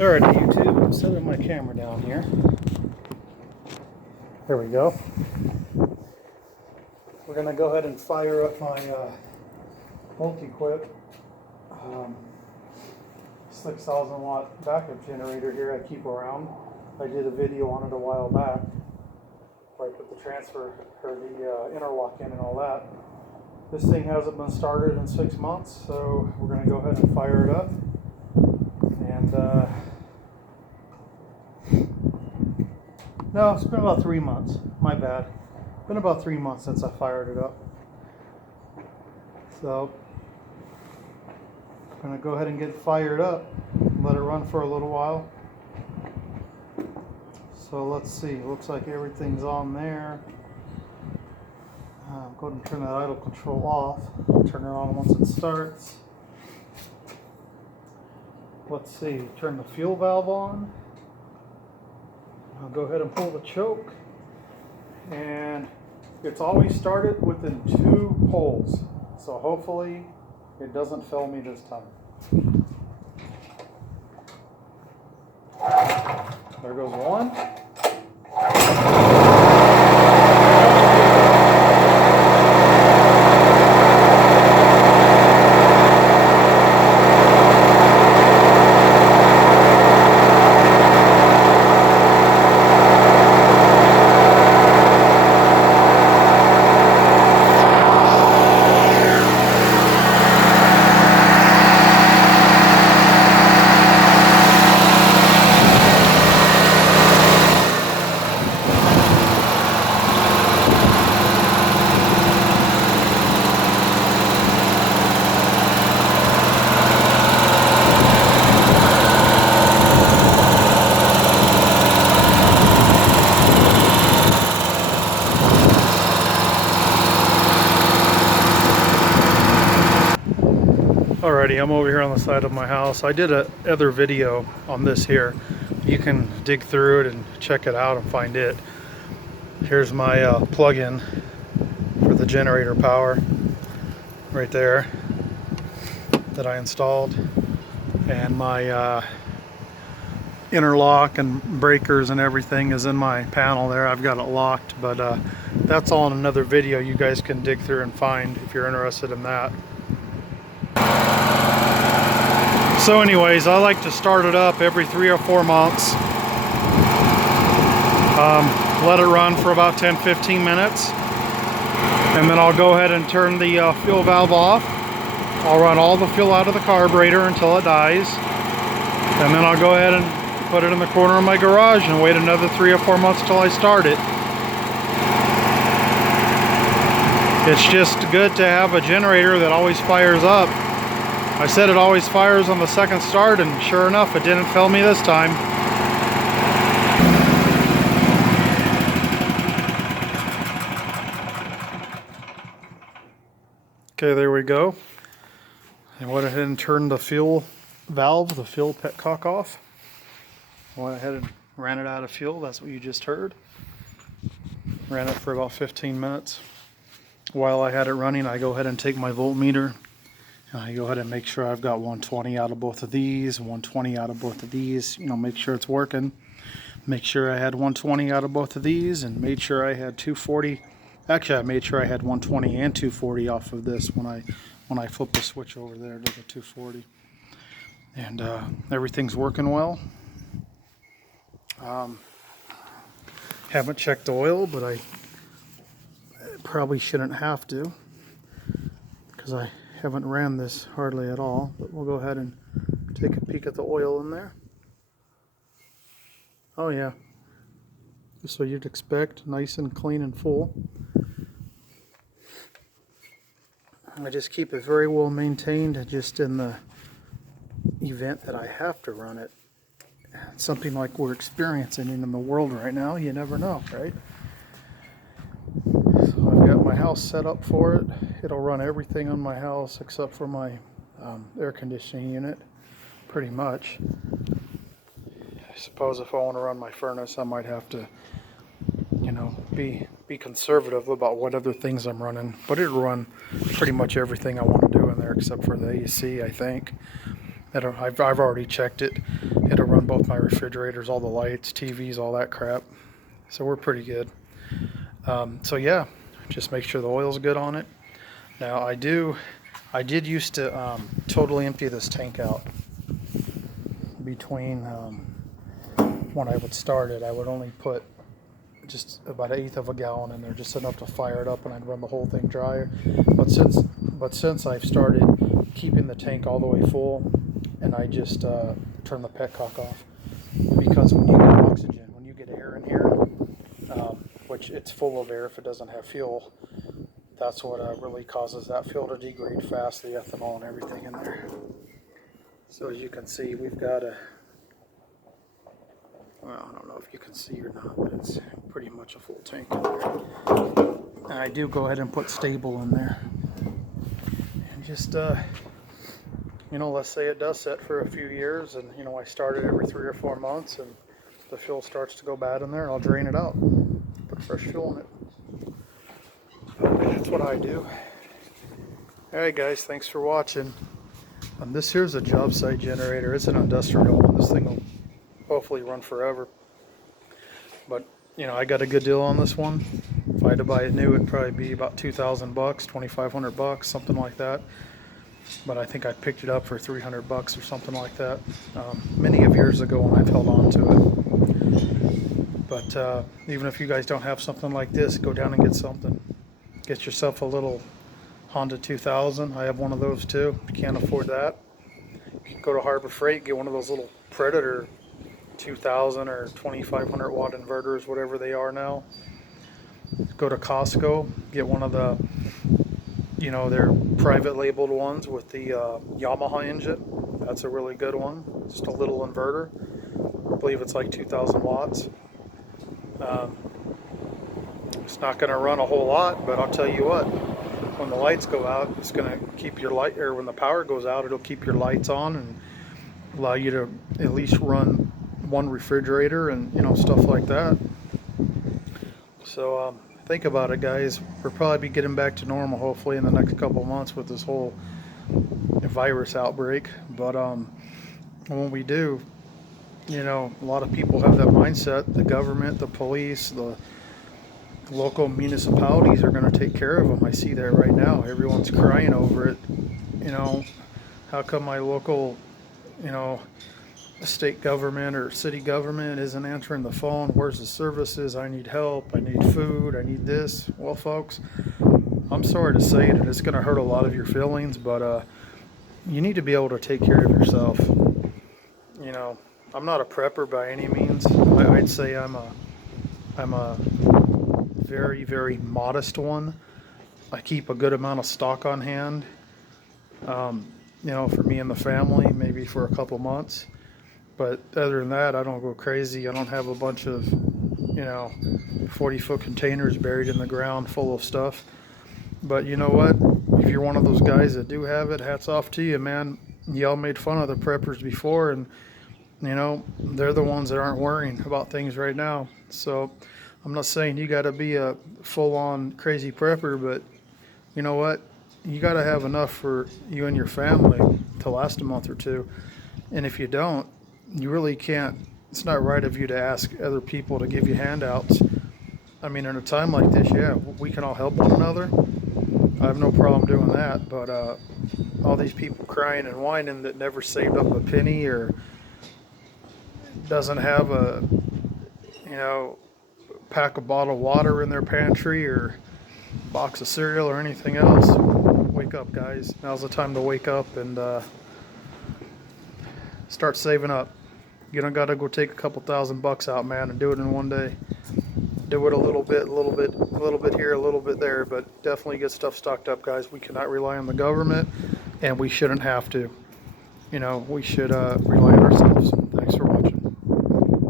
Alright, YouTube, I'm setting my camera down here. There we go. We're going to go ahead and fire up my Multi-Quip 6,000 watt backup generator here I keep around. I did a video on it a while back where I put the transfer or the interlock in and all that. This thing hasn't been started in 6 months, so we're going to go ahead and fire it up. And no, it's been about 3 months. My bad. It's been about 3 months since I fired it up. So I'm going to go ahead and get it fired up. Let it run for a little while. So let's see. Looks like everything's on there. Go ahead and turn that idle control off. Turn it on once it starts. Let's see. Turn the fuel valve on. I'll go ahead and pull the choke. And it's always started within 2 pulls. So hopefully it doesn't fail me this time. There goes one. Alrighty, I'm over here on the side of my house. I did a other video on this here. You can dig through it and check it out and find it. Here's my plug-in for the generator power right there that I installed, and my interlock and breakers and everything is in my panel there. I've got it locked, but that's all in another video you guys can dig through and find if you're interested in that. So anyways, I like to start it up every 3 or 4 months. Let it run for about 10-15 minutes. And then I'll go ahead and turn the fuel valve off. I'll run all the fuel out of the carburetor until it dies. And then I'll go ahead and put it in the corner of my garage and wait another 3 or 4 months till I start it. It's just good to have a generator that always fires up. I said it always fires on the second start, and sure enough, it didn't fail me this time. Okay, there we go. I went ahead and turned the fuel valve, the fuel petcock off. I went ahead and ran it out of fuel. That's what you just heard. Ran it for about 15 minutes. While I had it running, I go ahead and take my voltmeter. And I go ahead and make sure I've got 120 out of both of these, 120 out of both of these, you know, make sure it's working. Make sure I had 120 out of both of these, and made sure I had 240. Actually, I made sure I had 120 and 240 off of this when I flipped the switch over there to the 240. And everything's working well. Haven't checked the oil, but I probably shouldn't have to, because I haven't ran this hardly at all. But we'll go ahead and take a peek at the oil in there. Oh yeah, just what you'd expect, nice and clean and full. I just keep it very well maintained, just in the event that I have to run it. Something like we're experiencing in the world right now, you never know, right? So I've got my house set up for it. It'll run everything on my house except for my air conditioning unit, pretty much. I suppose if I want to run my furnace, I might have to, you know, be conservative about what other things I'm running. But it'll run pretty much everything I want to do in there except for the AC, I think. I've already checked it. It'll run both my refrigerators, all the lights, TVs, all that crap. So we're pretty good. So yeah, just make sure the oil's good on it. Now I did used to totally empty this tank out. Between when I would start it, I would only put just about 1/8 of a gallon in there, just enough to fire it up, and I'd run the whole thing dry. But since I've started keeping the tank all the way full, and I just turn the petcock off, because when you get oxygen, when you get air in here, which it's full of air if it doesn't have fuel, that's what really causes that fuel to degrade fast, the ethanol and everything in there. So as you can see, we've got well, I don't know if you can see or not, but it's pretty much a full tank in there. And I do go ahead and put stable in there. And just, you know, let's say it does set for a few years, and, you know, I start it every 3 or 4 months, and the fuel starts to go bad in there, and I'll drain it out. Put fresh fuel in it. That's what I do. Alright guys, thanks for watching. This here's a job site generator. It's an industrial one. This thing will hopefully run forever. But, you know, I got a good deal on this one. If I had to buy it new, it'd probably be about $2,000, $2,500, something like that. But I think I picked it up for $300 or something like that. Many of years ago when I've held on to it. But even if you guys don't have something like this, go down and get something. Get yourself a little Honda 2000. I have one of those too. If you can't afford that, you can go to Harbor Freight, get one of those little Predator 2000 or 2500 watt inverters, whatever they are now. Go to Costco, get one of the, you know, their private labeled ones with the Yamaha engine. That's a really good one. Just a little inverter. I believe it's like 2000 watts. It's not going to run a whole lot, but I'll tell you what, when the lights go out, it's going to keep your light, or when the power goes out, it'll keep your lights on and allow you to at least run one refrigerator and, you know, stuff like that. So think about it, guys. We'll probably be getting back to normal hopefully in the next couple months with this whole virus outbreak. But when we do, you know, a lot of people have that mindset. The government, the police, the local municipalities are going to take care of them. I see that right now. Everyone's crying over it. You know, how come my local, you know, state government or city government isn't answering the phone? Where's the services? I need help. I need food. I need this. Well, folks, I'm sorry to say it, and it's going to hurt a lot of your feelings, but you need to be able to take care of yourself. You know, I'm not a prepper by any means. I'd say I'm a very, very modest one. I keep a good amount of stock on hand, you know, for me and the family, maybe for a couple months. But other than that, I don't go crazy. I don't have a bunch of, you know, 40-foot containers buried in the ground full of stuff. But you know what? If you're one of those guys that do have it, hats off to you, man. Y'all made fun of the preppers before, and, you know, they're the ones that aren't worrying about things right now. So I'm not saying you got to be a full-on crazy prepper, but you know what? You got to have enough for you and your family to last a month or two. And if you don't, you really can't. It's not right of you to ask other people to give you handouts. I mean, in a time like this, yeah, we can all help one another. I have no problem doing that. But all these people crying and whining that never saved up a penny or doesn't have a, you know, pack a bottle of water in their pantry or box of cereal or anything else, wake up, guys. Now's the time to wake up and start saving up. You don't gotta go take a couple $1,000 out, man, and do it in one day. Do it a little bit here, a little bit there, but definitely get stuff stocked up, guys. We cannot rely on the government, and we shouldn't have to. You know, we should rely on ourselves.